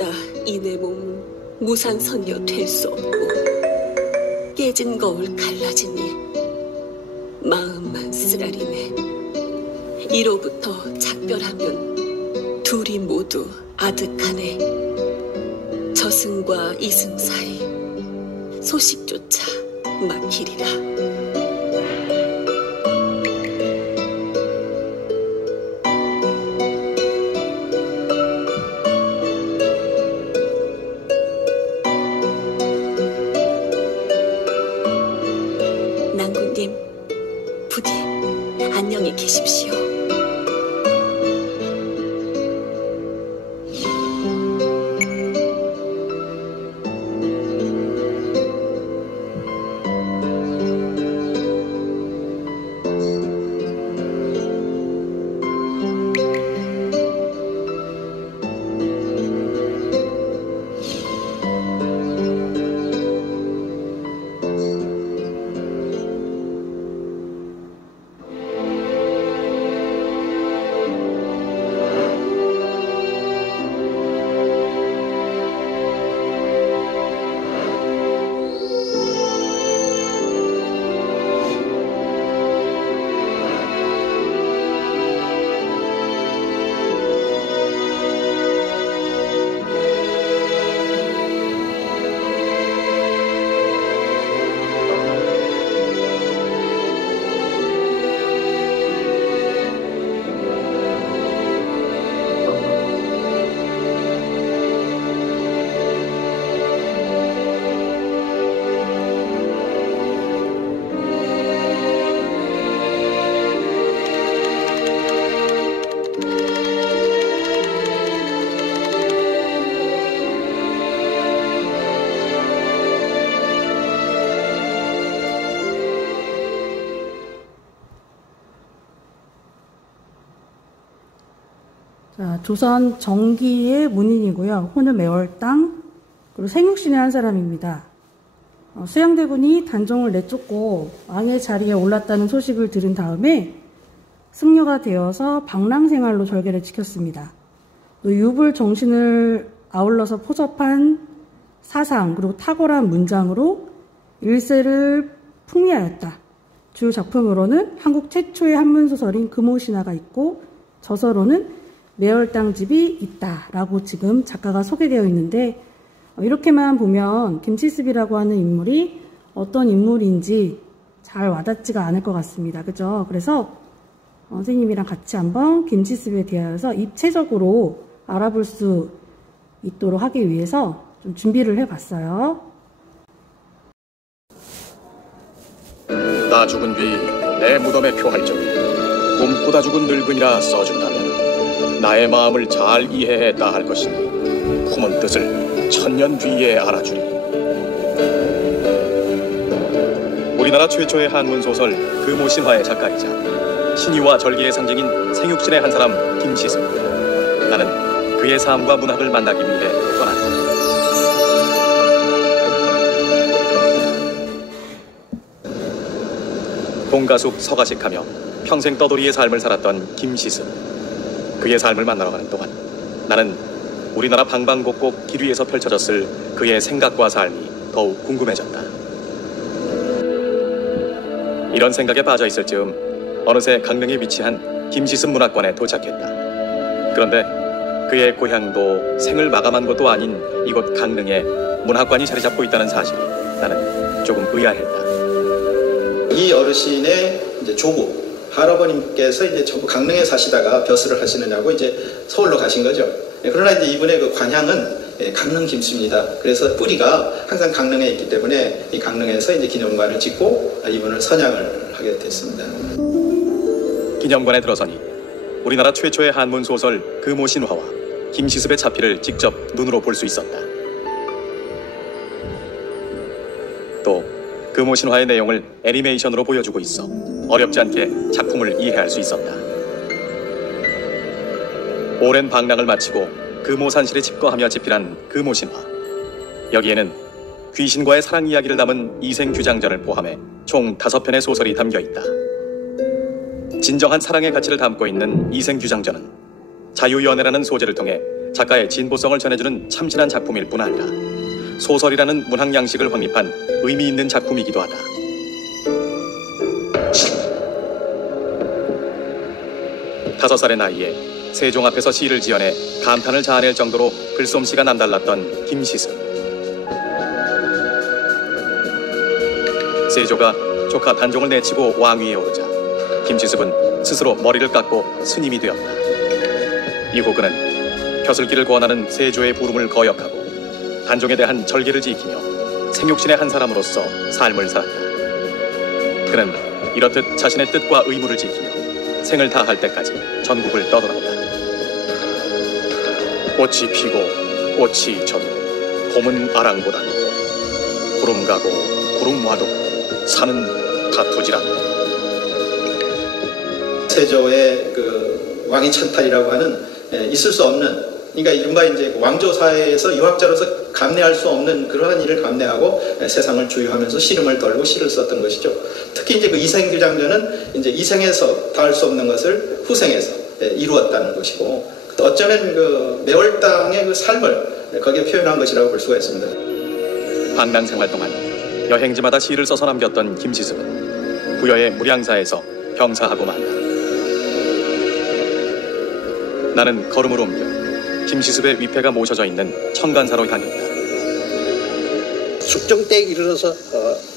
때마다 이 내 몸 무산선이여 될 수 없고 깨진 거울 갈라지니 마음만 쓰라리네. 이로부터 작별하면 둘이 모두 아득하네. 저승과 이승 사이 소식조차 막히리라. 낭군님, 부디 안녕히 계십시오. 자, 조선 정기의 문인이고요. 호는 매월당, 그리고 생육신의 한 사람입니다. 수양대군이 단종을 내쫓고 왕의 자리에 올랐다는 소식을 들은 다음에 승려가 되어서 방랑생활로 절개를 지켰습니다. 또 유불 정신을 아울러서 포섭한 사상 그리고 탁월한 문장으로 일세를 풍미하였다. 주요 작품으로는 한국 최초의 한문소설인 금오신화가 있고 저서로는 매월당집이 있다라고 지금 작가가 소개되어 있는데, 이렇게만 보면 김치습이라고 하는 인물이 어떤 인물인지 잘 와닿지가 않을 것 같습니다. 그죠? 그래서 선생님이랑 같이 한번 김치습에 대하여서 입체적으로 알아볼 수 있도록 하기 위해서 좀 준비를 해봤어요. 나 죽은 뒤 내 무덤에 표할 적에 꿈꾸다 죽은 늙은이라 써준다면 나의 마음을 잘 이해했다 할 것이니 품은 뜻을 천년 뒤에 알아주리. 우리나라 최초의 한문소설 금오신화의 작가이자 신의와 절기의 상징인 생육신의 한 사람 김시승. 나는 그의 삶과 문학을 만나기 위해 떠났다. 동가숙 서가식하며 평생 떠돌이의 삶을 살았던 김시승. 그의 삶을 만나러 가는 동안 나는 우리나라 방방곡곡 길 위에서 펼쳐졌을 그의 생각과 삶이 더욱 궁금해졌다. 이런 생각에 빠져 있을 즈음 어느새 강릉에 위치한 김시승 문학관에 도착했다. 그런데 그의 고향도 생을 마감한 곳도 아닌 이곳 강릉에 문학관이 자리 잡고 있다는 사실이 나는 조금 의아했다. 이 어르신의 이제 조부 할아버님께서 이제 전부 강릉에 사시다가 벼슬을 하시느냐고 이제 서울로 가신 거죠. 그러나 이제 이분의 그 관향은 강릉 김씨입니다. 그래서 뿌리가 항상 강릉에 있기 때문에 이 강릉에서 이제 기념관을 짓고 이분을 선양을 하게 됐습니다. 기념관에 들어서니 우리나라 최초의 한문 소설 금오신화와 김시습의 차피를 직접 눈으로 볼 수 있었다. 또 금오신화의 내용을 애니메이션으로 보여주고 있어 어렵지 않게 작품을 이해할 수 있었다. 오랜 방랑을 마치고 금오산실에 집거하며 집필한 금오신화. 여기에는 귀신과의 사랑 이야기를 담은 이생규장전을 포함해 총 5편의 소설이 담겨있다. 진정한 사랑의 가치를 담고 있는 이생규장전은 자유연애라는 소재를 통해 작가의 진보성을 전해주는 참신한 작품일 뿐 아니라 소설이라는 문학 양식을 확립한 의미 있는 작품이기도 하다. 다섯 살의 나이에 세종 앞에서 시를 지어내 감탄을 자아낼 정도로 글솜씨가 남달랐던 김시습. 세조가 조카 단종을 내치고 왕위에 오르자 김시습은 스스로 머리를 깎고 스님이 되었다. 이후 그는 벼슬길을 권하는 세조의 부름을 거역하고 단종에 대한 절개를 지키며 생육신의 한 사람으로서 삶을 살았다. 그는 이렇듯 자신의 뜻과 의무를 지키며 생을 다할 때까지 전국을 떠돌았다. 꽃이 피고 꽃이 져도 봄은 아랑보다는 구름 가고 구름 와도 산은 다투질 않는다. 세조의 그 왕위 찬탈이라고 하는 있을 수 없는, 그러니까 이른바 이제 왕조 사회에서 유학자로서 감내할 수 없는 그러한 일을 감내하고 세상을 주유하면서 시름을 떨고 시를 썼던 것이죠. 특히 이제 그 이생규 장전은 이제 이생에서 닿을 수 없는 것을 후생에서 이루었다는 것이고, 어쩌면 그 매월당의 그 삶을 거기에 표현한 것이라고 볼 수가 있습니다. 방랑 생활 동안 여행지마다 시를 써서 남겼던 김시습은 부여의 무량사에서 병사하고 만다. 나는 걸음을 옮겨 김시습의 위패가 모셔져 있는 천간사로 향했다. 숙정 때에 이르러서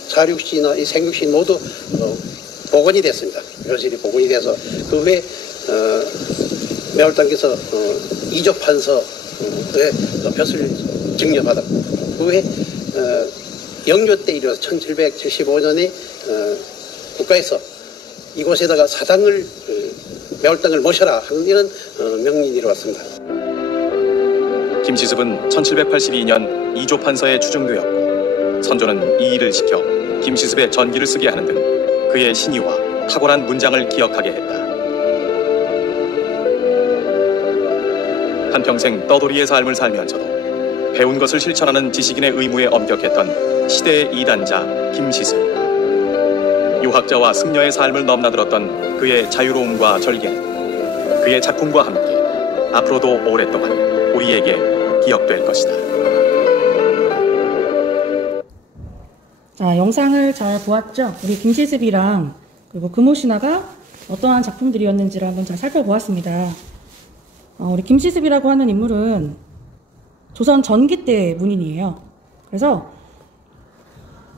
사륙시나 이 생육시 모두 복원이 됐습니다. 묘실이 복원이 돼서 그 후에 매월당께서 이조판서에 벼슬 증여받았고, 그 후에 영조 때 이르러서 1775년에 국가에서 이곳에다가 사당을 매월당을 모셔라 하는 이런 명령이 내려왔습니다. 김시습은 1782년 이조판서에 추증되었고, 선조는 이 일을 시켜 김시습의 전기를 쓰게 하는 등 그의 신의와 탁월한 문장을 기억하게 했다. 한평생 떠돌이의 삶을 살면서도 배운 것을 실천하는 지식인의 의무에 엄격했던 시대의 이단자 김시습. 유학자와 승려의 삶을 넘나들었던 그의 자유로움과 절개는 그의 작품과 함께 앞으로도 오랫동안 우리에게 기억될 것이다. 자, 영상을 잘 보았죠? 우리 김시습이랑 그리고 금오신화가 어떠한 작품들이었는지를 한번 잘 살펴보았습니다. 우리 김시습이라고 하는 인물은 조선 전기 때 문인이에요. 그래서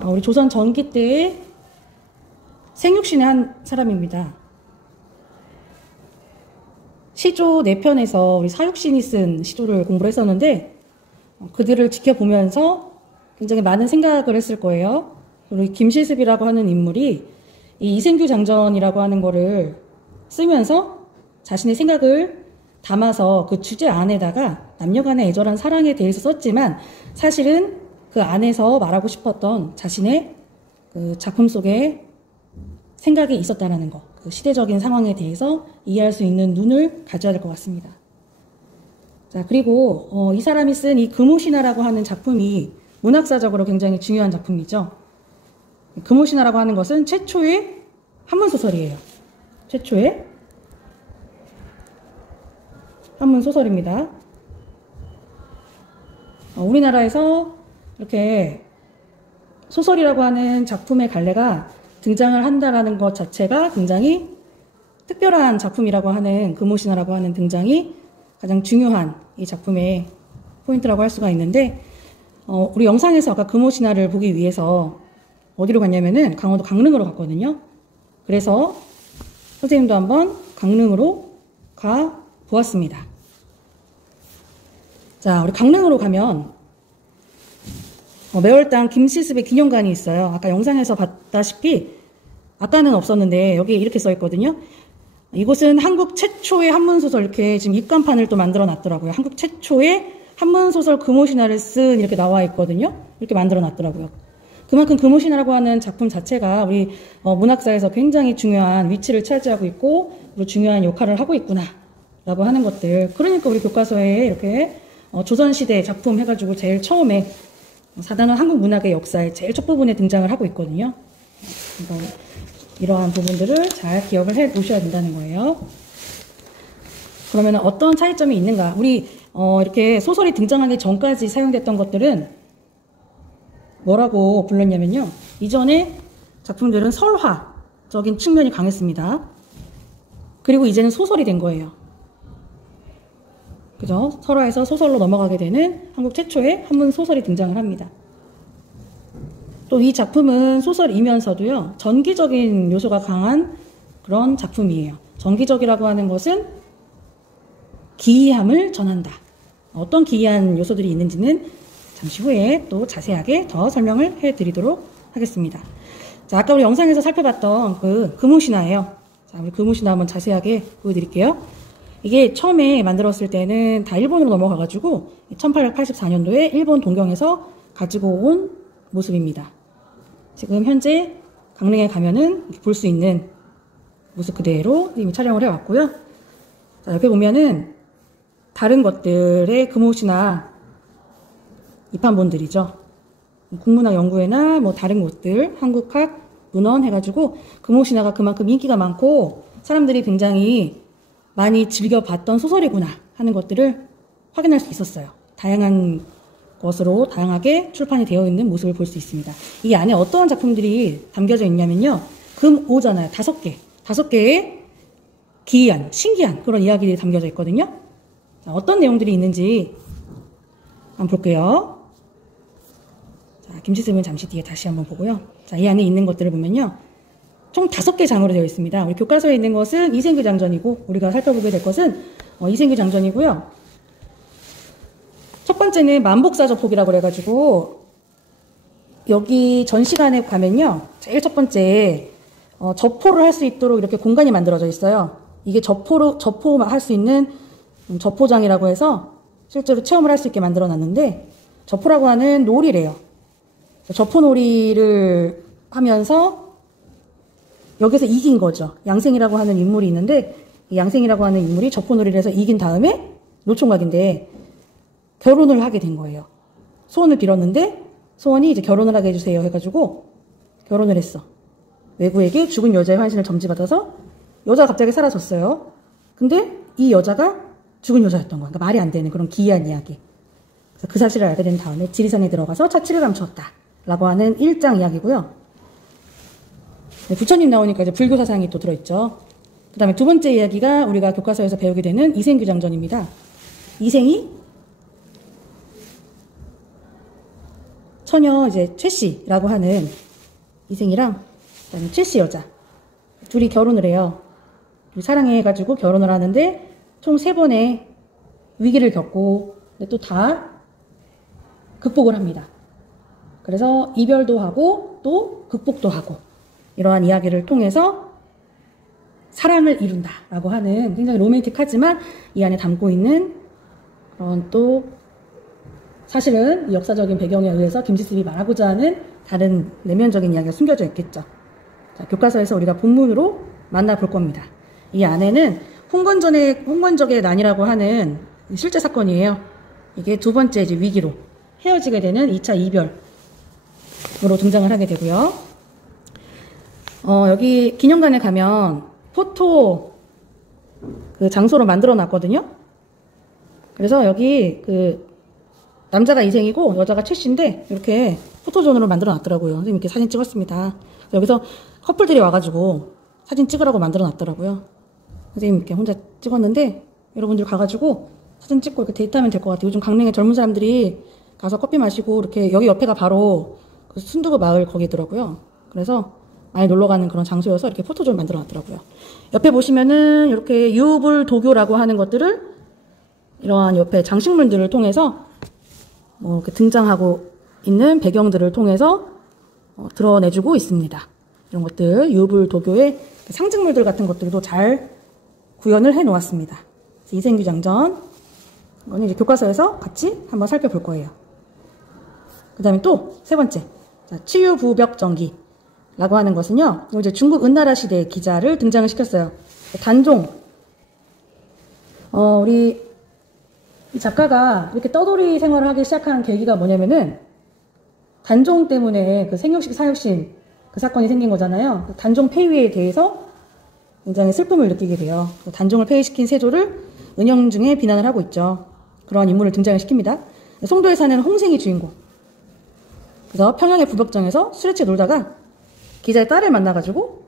우리 조선 전기 때의 생육신의 한 사람입니다. 시조 4편에서 우리 사육신이 쓴 시조를 공부를 했었는데, 그들을 지켜보면서 굉장히 많은 생각을 했을 거예요. 우리 김시습이라고 하는 인물이 이 이생규 장전이라고 하는 거를 쓰면서 자신의 생각을 담아서 그 주제 안에다가 남녀간의 애절한 사랑에 대해서 썼지만, 사실은 그 안에서 말하고 싶었던 자신의 그 작품 속에 생각이 있었다는 거, 그 시대적인 상황에 대해서 이해할 수 있는 눈을 가져야 될 것 같습니다. 자, 그리고 이 사람이 쓴 이 금오신화라고 하는 작품이 문학사적으로 굉장히 중요한 작품이죠. 금오신화라고 하는 것은 최초의 한문소설이에요. 최초의 한문소설입니다. 우리나라에서 이렇게 소설이라고 하는 작품의 갈래가 등장을 한다라는 것 자체가 굉장히 특별한 작품이라고 하는 금오신화라고 하는 등장이 가장 중요한 이 작품의 포인트라고 할 수가 있는데, 우리 영상에서 아까 금오신화를 보기 위해서 어디로 갔냐면은 강원도 강릉으로 갔거든요. 그래서 선생님도 한번 강릉으로 가 보았습니다. 자, 우리 강릉으로 가면 매월당 김시습의 기념관이 있어요. 아까 영상에서 봤다시피, 아까는 없었는데 여기 이렇게 써 있거든요. 이곳은 한국 최초의 한문소설, 이렇게 지금 입간판을 또 만들어 놨더라고요. 한국 최초의 한문소설 금오신화를 쓴, 이렇게 나와 있거든요. 이렇게 만들어 놨더라고요. 그만큼 금오신화라고 하는 작품 자체가 우리 문학사에서 굉장히 중요한 위치를 차지하고 있고, 그리고 중요한 역할을 하고 있구나 라고 하는 것들. 그러니까 우리 교과서에 이렇게 조선시대 작품 해가지고 제일 처음에 사단원 한국 문학의 역사의 제일 첫 부분에 등장을 하고 있거든요. 그러니까 이러한 부분들을 잘 기억을 해 놓으셔야 된다는 거예요. 그러면 어떤 차이점이 있는가? 우리 이렇게 소설이 등장하기 전까지 사용됐던 것들은 뭐라고 불렀냐면요. 이전에 작품들은 설화적인 측면이 강했습니다. 그리고 이제는 소설이 된 거예요. 그죠? 설화에서 소설로 넘어가게 되는 한국 최초의 한문 소설이 등장을 합니다. 또 이 작품은 소설이면서도요, 전기적인 요소가 강한 그런 작품이에요. 전기적이라고 하는 것은 기이함을 전한다. 어떤 기이한 요소들이 있는지는 잠시 후에 또 자세하게 더 설명을 해드리도록 하겠습니다. 자, 아까 우리 영상에서 살펴봤던 그 금호신화예요. 자, 우리 금호신화 한번 자세하게 보여드릴게요. 이게 처음에 만들었을 때는 다 일본으로 넘어가가지고 1884년도에 일본 동경에서 가지고 온 모습입니다. 지금 현재 강릉에 가면은 볼 수 있는 모습 그대로 이미 촬영을 해왔고요. 자, 옆에 보면은 다른 것들의 금호신화 입판본들이죠. 국문학연구회나 뭐 다른 곳들, 한국학, 문헌 해가지고 금호신화가 그만큼 인기가 많고 사람들이 굉장히 많이 즐겨봤던 소설이구나 하는 것들을 확인할 수 있었어요. 다양한 것으로 다양하게 출판이 되어 있는 모습을 볼 수 있습니다. 이 안에 어떤 작품들이 담겨져 있냐면요. 금오잖아요. 5개. 5개의 기이한, 신기한 그런 이야기들이 담겨져 있거든요. 자, 어떤 내용들이 있는지 한번 볼게요. 자, 김치쌤은 잠시 뒤에 다시 한번 보고요. 자, 이 안에 있는 것들을 보면요. 총 5개 장으로 되어 있습니다. 우리 교과서에 있는 것은 이생규 장전이고 우리가 살펴보게 될 것은 이생규 장전이고요. 첫 번째는 만복사저폭이라고 그래가지고 여기 전시관에 가면요. 제일 첫 번째 저포를 할 수 있도록 이렇게 공간이 만들어져 있어요. 이게 저포할 수 있는 저포장이라고 해서 실제로 체험을 할 수 있게 만들어 놨는데 저포라고 하는 놀이래요. 저포놀이를 하면서 여기서 이긴 거죠. 양생이라고 하는 인물이 있는데 이 양생이라고 하는 인물이 저포놀이를 해서 이긴 다음에 노총각인데 결혼을 하게 된 거예요. 소원을 빌었는데 소원이 이제 결혼을 하게 해주세요 해가지고 결혼을 했어. 외구에게 죽은 여자의 환신을 점지받아서 여자가 갑자기 사라졌어요. 근데 이 여자가 죽은 여자였던 거야. 그러니까 말이 안 되는 그런 기이한 이야기. 그래서 그 사실을 알게 된 다음에 지리산에 들어가서 차치를 감추었다. 라고 하는 1장 이야기고요. 네, 부처님 나오니까 이제 불교 사상이 또 들어있죠. 그 다음에 두 번째 이야기가 우리가 교과서에서 배우게 되는 이생규 장전입니다. 이생이 처녀 이제 최씨라고 하는 이생이랑 그다음에 최씨 여자 둘이 결혼을 해요. 사랑해가지고 결혼을 하는데 총 3번의 위기를 겪고 또 다 극복을 합니다. 그래서 이별도 하고 또 극복도 하고 이러한 이야기를 통해서 사랑을 이룬다라고 하는 굉장히 로맨틱하지만 이 안에 담고 있는 그런 또 사실은 역사적인 배경에 의해서 김지습이 말하고자 하는 다른 내면적인 이야기가 숨겨져 있겠죠. 자, 교과서에서 우리가 본문으로 만나볼 겁니다. 이 안에는 홍건적의 난이라고 하는 실제 사건이에요. 이게 두 번째 이제 위기로 헤어지게 되는 2차 이별으로 등장을 하게 되고요. 여기 기념관에 가면 포토 그 장소로 만들어 놨거든요. 그래서 여기 그 남자가 이생이고 여자가 최씨인데 이렇게 포토존으로 만들어 놨더라고요. 선생님 이렇게 사진 찍었습니다. 여기서 커플들이 와가지고 사진 찍으라고 만들어 놨더라고요. 선생님 이렇게 혼자 찍었는데 여러분들 가가지고 사진 찍고 이렇게 데이트하면 될 것 같아요. 요즘 강릉에 젊은 사람들이 가서 커피 마시고 이렇게 여기 옆에가 바로 그 순두부 마을 거기더라고요. 그래서 많이 놀러 가는 그런 장소여서 이렇게 포토존 만들어 놨더라고요. 옆에 보시면은 이렇게 유불 도교라고 하는 것들을 이러한 옆에 장식물들을 통해서 뭐 이렇게 등장하고 있는 배경들을 통해서 드러내주고 있습니다. 이런 것들 유불 도교의 상징물들 같은 것들도 잘 구현을 해 놓았습니다. 이생규 장전 이거는 이제 교과서에서 같이 한번 살펴볼 거예요. 그 다음에 또 세 번째 치유부벽정기라고 하는 것은요, 이제 중국 은나라 시대 기자를 등장을 시켰어요. 단종 우리 이 작가가 이렇게 떠돌이 생활을 하기 시작한 계기가 뭐냐면은 단종 때문에 그 생육식 사육신 그 사건이 생긴 거잖아요. 단종 폐위에 대해서 굉장히 슬픔을 느끼게 돼요. 단종을 폐위시킨 세조를 은영중에 비난을 하고 있죠. 그런 인물을 등장을 시킵니다. 송도에 사는 홍생이 주인공. 그래서 평양의 부벽정에서 술에 취해 놀다가 기자의 딸을 만나가지고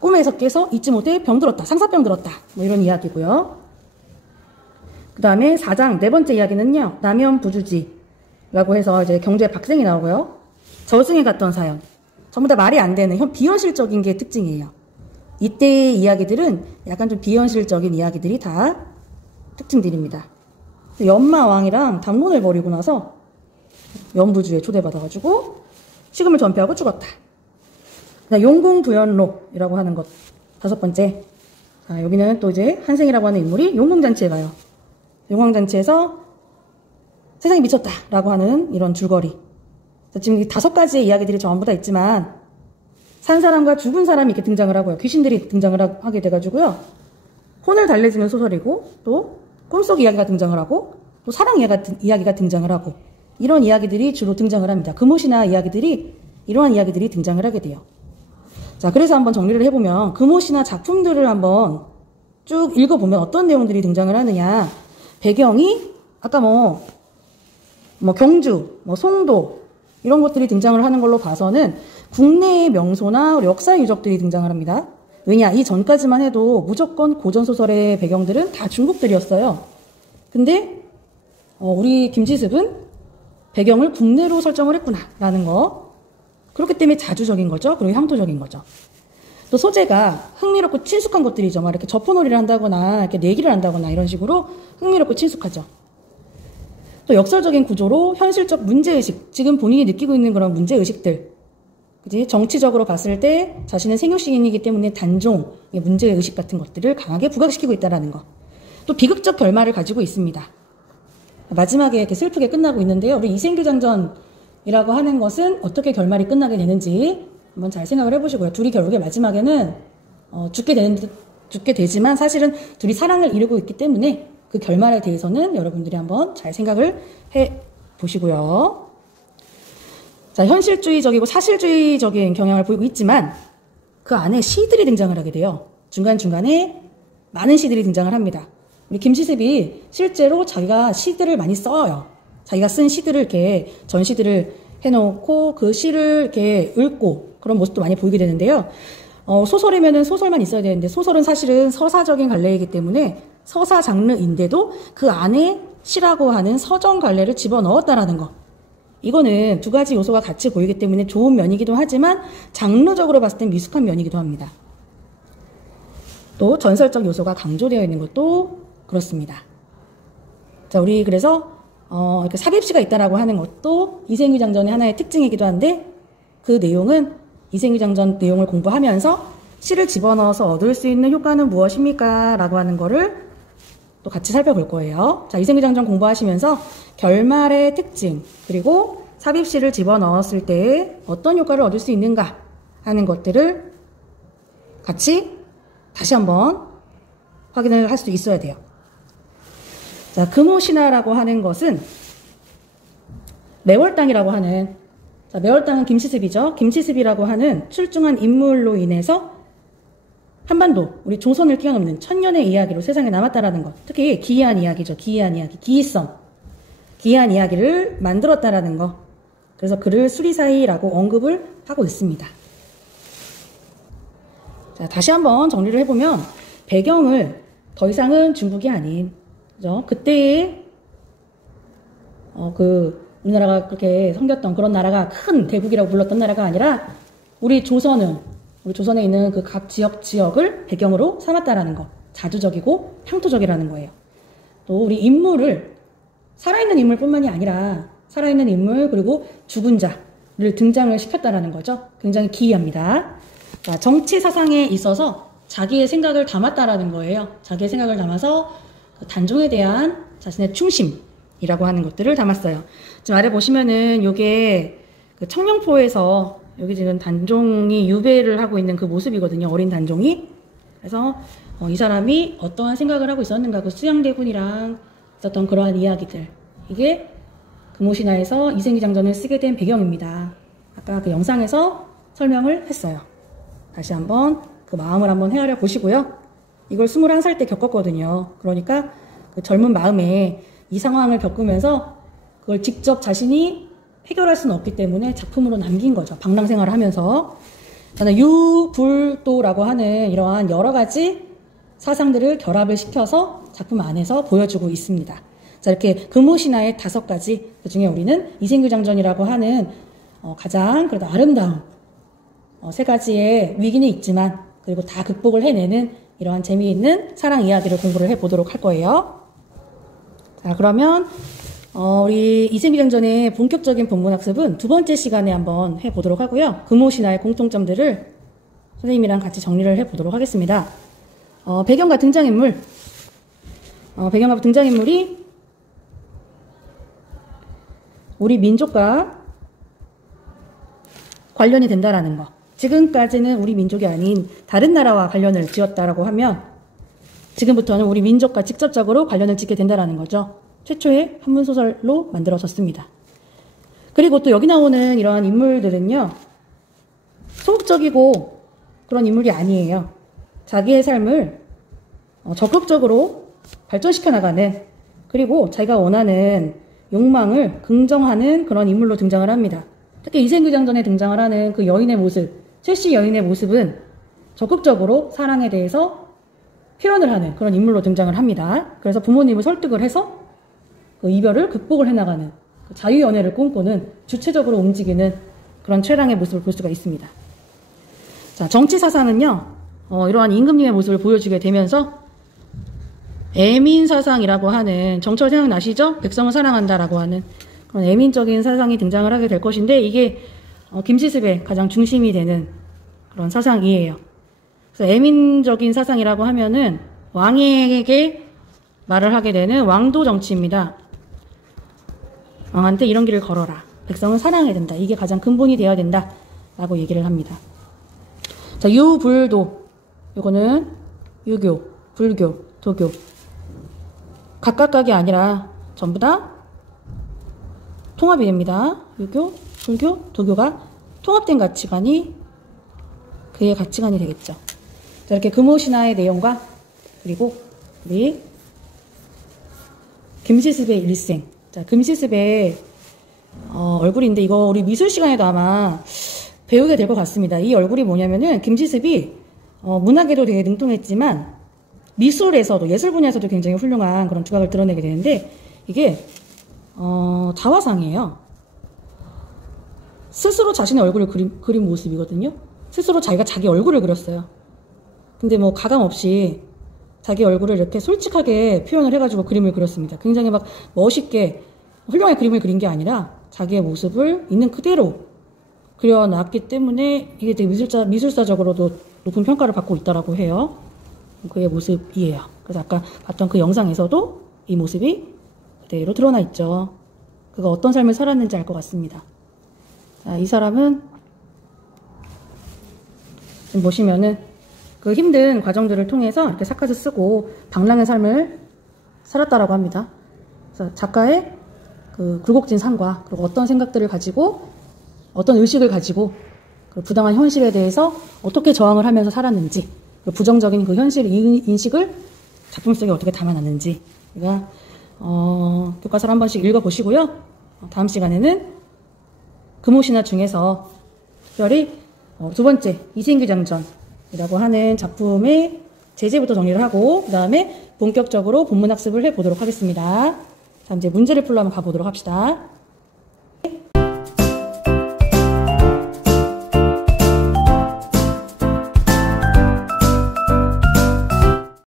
꿈에서 깨서 잊지 못해 병 들었다, 상사병 들었다, 뭐 이런 이야기고요. 그 다음에 4장 네 번째 이야기는요, 남현부주지라고 해서 이제 경주에 박생이 나오고요. 저승에 갔던 사연. 전부 다 말이 안 되는 비현실적인 게 특징이에요. 이때의 이야기들은 약간 좀 비현실적인 이야기들이 다 특징들입니다. 연마왕이랑 담론을 벌이고 나서 연부주에 초대받아가지고 식음을 전폐하고 죽었다. 용궁두연록이라고 하는 것 5번째. 자, 여기는 또 이제 한생이라고 하는 인물이 용궁잔치에 가요. 용궁잔치에서 세상이 미쳤다라고 하는 이런 줄거리. 지금 5가지의 이야기들이 전부 다 있지만 산 사람과 죽은 사람이 이렇게 등장을 하고요. 귀신들이 등장을 하게 돼가지고요. 혼을 달래주는 소설이고 또 꿈속 이야기가 등장을 하고 또 사랑 이야기가 등장을 하고 이런 이야기들이 주로 등장을 합니다. 금오신화 이야기들이 이러한 이야기들이 등장을 하게 돼요. 자, 그래서 한번 정리를 해보면 금오신화 작품들을 한번 쭉 읽어보면 어떤 내용들이 등장을 하느냐. 배경이 아까 뭐 경주, 송도 이런 것들이 등장을 하는 걸로 봐서는 국내의 명소나 역사 유적들이 등장을 합니다. 왜냐, 이 전까지만 해도 무조건 고전소설의 배경들은 다 중국들이었어요. 근데 우리 김지습은 배경을 국내로 설정을 했구나라는 거. 그렇기 때문에 자주적인 거죠. 그리고 향토적인 거죠. 또 소재가 흥미롭고 친숙한 것들이죠. 막 이렇게 저포놀이를 한다거나 이렇게 내기를 한다거나 이런 식으로 흥미롭고 친숙하죠. 또 역설적인 구조로 현실적 문제의식, 지금 본인이 느끼고 있는 그런 문제의식들, 그지? 정치적으로 봤을 때 자신은 생육신이기 때문에 단종, 문제의식 같은 것들을 강하게 부각시키고 있다는 거. 또 비극적 결말을 가지고 있습니다. 마지막에 이렇게 슬프게 끝나고 있는데요. 우리 이생규장전이라고 하는 것은 어떻게 결말이 끝나게 되는지 한번 잘 생각을 해보시고요. 둘이 결국에 마지막에는 죽게 되지만 사실은 둘이 사랑을 이루고 있기 때문에 그 결말에 대해서는 여러분들이 한번 잘 생각을 해보시고요. 자, 현실주의적이고 사실주의적인 경향을 보이고 있지만 그 안에 시들이 등장을 하게 돼요. 중간중간에 많은 시들이 등장을 합니다. 우리 김지습이 실제로 자기가 시들을 많이 써요. 자기가 쓴 시들을 이렇게 전시들을 해놓고 그 시를 이렇게 읽고 그런 모습도 많이 보이게 되는데요. 소설이면은 소설만 있어야 되는데 소설은 사실은 서사적인 갈래이기 때문에 서사 장르인데도 그 안에 시라고 하는 서정 갈래를 집어넣었다라는 거. 이거는 2가지 요소가 같이 보이기 때문에 좋은 면이기도 하지만 장르적으로 봤을 땐 미숙한 면이기도 합니다. 또 전설적 요소가 강조되어 있는 것도 그렇습니다. 자, 우리 그래서 이렇게 삽입시가 있다라고 하는 것도 이생규장전의 하나의 특징이기도 한데 그 내용은 이생규장전 내용을 공부하면서 시를 집어넣어서 얻을 수 있는 효과는 무엇입니까? 라고 하는 거를 또 같이 살펴볼 거예요. 자, 이생규장전 공부하시면서 결말의 특징 그리고 삽입시를 집어넣었을 때 어떤 효과를 얻을 수 있는가 하는 것들을 같이 다시 한번 확인을 할 수 있어야 돼요. 자, 금오신화라고 하는 것은 매월당이라고 하는, 자, 매월당은 김지습이죠. 김지습이라고 하는 출중한 인물로 인해서 한반도, 우리 조선을 뛰어넘는 천년의 이야기로 세상에 남았다라는 것. 특히 기이한 이야기죠. 기이한 이야기, 기이성. 기이한 이야기를 만들었다라는 것. 그래서 그를 수리사이라고 언급을 하고 있습니다. 자, 다시 한번 정리를 해보면 배경을 더 이상은 중국이 아닌, 그죠? 그때의 우리나라가 그렇게 섬겼던 그런 나라가 큰 대국이라고 불렀던 나라가 아니라 우리 조선에 있는 그 각 지역을 배경으로 삼았다라는 거. 자주적이고 향토적이라는 거예요. 또 우리 인물을 살아있는 인물뿐만이 아니라 살아있는 인물 그리고 죽은 자를 등장을 시켰다라는 거죠. 굉장히 기이합니다. 자, 정치 사상에 있어서 자기의 생각을 담았다라는 거예요. 자기의 생각을 담아서 그 단종에 대한 자신의 충심이라고 하는 것들을 담았어요. 지금 아래 보시면은 요게 그 청룡포에서 여기 지금 단종이 유배를 하고 있는 그 모습이거든요. 어린 단종이. 그래서 이 사람이 어떠한 생각을 하고 있었는가, 그 수양대군이랑 있었던 그러한 이야기들. 이게 금오신화에서 이생규장전을 쓰게 된 배경입니다. 아까 그 영상에서 설명을 했어요. 다시 한번 그 마음을 한번 헤아려 보시고요. 이걸 21살 때 겪었거든요. 그러니까 그 젊은 마음에 이 상황을 겪으면서 그걸 직접 자신이 해결할 수는 없기 때문에 작품으로 남긴 거죠. 방랑 생활을 하면서. 저는 유불도라고 하는 이러한 여러 가지 사상들을 결합을 시켜서 작품 안에서 보여주고 있습니다. 자, 이렇게 금오신화의 5가지, 그 중에 우리는 이생규장전이라고 하는 가장 그래도 아름다운 3가지의 위기는 있지만 그리고 다 극복을 해내는 이러한 재미있는 사랑 이야기를 공부를 해보도록 할 거예요. 자, 그러면 우리 이생규장전의 본격적인 본문학습은 2번째 시간에 한번 해보도록 하고요. 금오신화의 공통점들을 선생님이랑 같이 정리를 해보도록 하겠습니다. 배경과 등장인물. 배경과 등장인물이 우리 민족과 관련이 된다라는 거. 지금까지는 우리 민족이 아닌 다른 나라와 관련을 지었다라고 하면 지금부터는 우리 민족과 직접적으로 관련을 짓게 된다라는 거죠. 최초의 한문소설로 만들어졌습니다. 그리고 또 여기 나오는 이러한 인물들은요, 소극적이고 그런 인물이 아니에요. 자기의 삶을 적극적으로 발전시켜 나가는, 그리고 자기가 원하는 욕망을 긍정하는 그런 인물로 등장을 합니다. 특히 이생규장전에 등장을 하는 그 여인의 모습, 최씨 여인의 모습은 적극적으로 사랑에 대해서 표현을 하는 그런 인물로 등장을 합니다. 그래서 부모님을 설득을 해서 그 이별을 극복을 해나가는, 그 자유연애를 꿈꾸는, 주체적으로 움직이는 그런 최랑의 모습을 볼 수가 있습니다. 자, 정치사상은요, 이러한 임금님의 모습을 보여주게 되면서 애민사상이라고 하는, 정철 생각나시죠? 백성을 사랑한다라고 하는 그런 애민적인 사상이 등장을 하게 될 것인데, 이게 김시습의 가장 중심이 되는 그런 사상이에요. 그래서 애민적인 사상이라고 하면은 왕에게 말을 하게 되는 왕도 정치입니다. 왕한테 이런 길을 걸어라. 백성을 사랑해야 된다. 이게 가장 근본이 되어야 된다. 라고 얘기를 합니다. 자, 유불도. 요거는 유교, 불교, 도교. 각각각이 아니라 전부 다 통합이 됩니다. 유교, 불교, 도교가 통합된 가치관이 그의 가치관이 되겠죠. 자, 이렇게 금오신화의 내용과 그리고 우리 김시습의 일생. 자, 금시습의 얼굴인데 이거 우리 미술 시간에도 아마 배우게 될 것 같습니다. 이 얼굴이 뭐냐면은 김시습이 문학에도 되게 능통했지만 미술에서도, 예술 분야에서도 굉장히 훌륭한 그런 두각을 드러내게 되는데, 이게 자화상이에요. 스스로 자신의 얼굴을 그린 모습이거든요. 스스로 자기가 자기 얼굴을 그렸어요. 근데 뭐 가감 없이 자기 얼굴을 이렇게 솔직하게 표현을 해가지고 그림을 그렸습니다. 굉장히 막 멋있게 훌륭한 그림을 그린 게 아니라 자기의 모습을 있는 그대로 그려놨기 때문에 이게 되게 미술사적으로도 높은 평가를 받고 있다라고 해요. 그의 모습이에요. 그래서 아까 봤던 그 영상에서도 이 모습이 그대로 드러나 있죠. 그가 어떤 삶을 살았는지 알 것 같습니다. 자, 이 사람은 지금 보시면은 그 힘든 과정들을 통해서 이렇게 사카즈 쓰고 방랑의 삶을 살았다라고 합니다. 그래서 작가의 그 굴곡진 삶과 그리고 어떤 생각들을 가지고 어떤 의식을 가지고 그 부당한 현실에 대해서 어떻게 저항을 하면서 살았는지, 그 부정적인 그 현실 인식을 작품 속에 어떻게 담아놨는지, 우리가 교과서를 한 번씩 읽어보시고요. 다음 시간에는 금오신화 중에서 특별히 2번째 이생규장전이라고 하는 작품의 제재부터 정리를 하고 그 다음에 본격적으로 본문학습을 해보도록 하겠습니다. 자, 이제 문제를 풀러 한번 가보도록 합시다.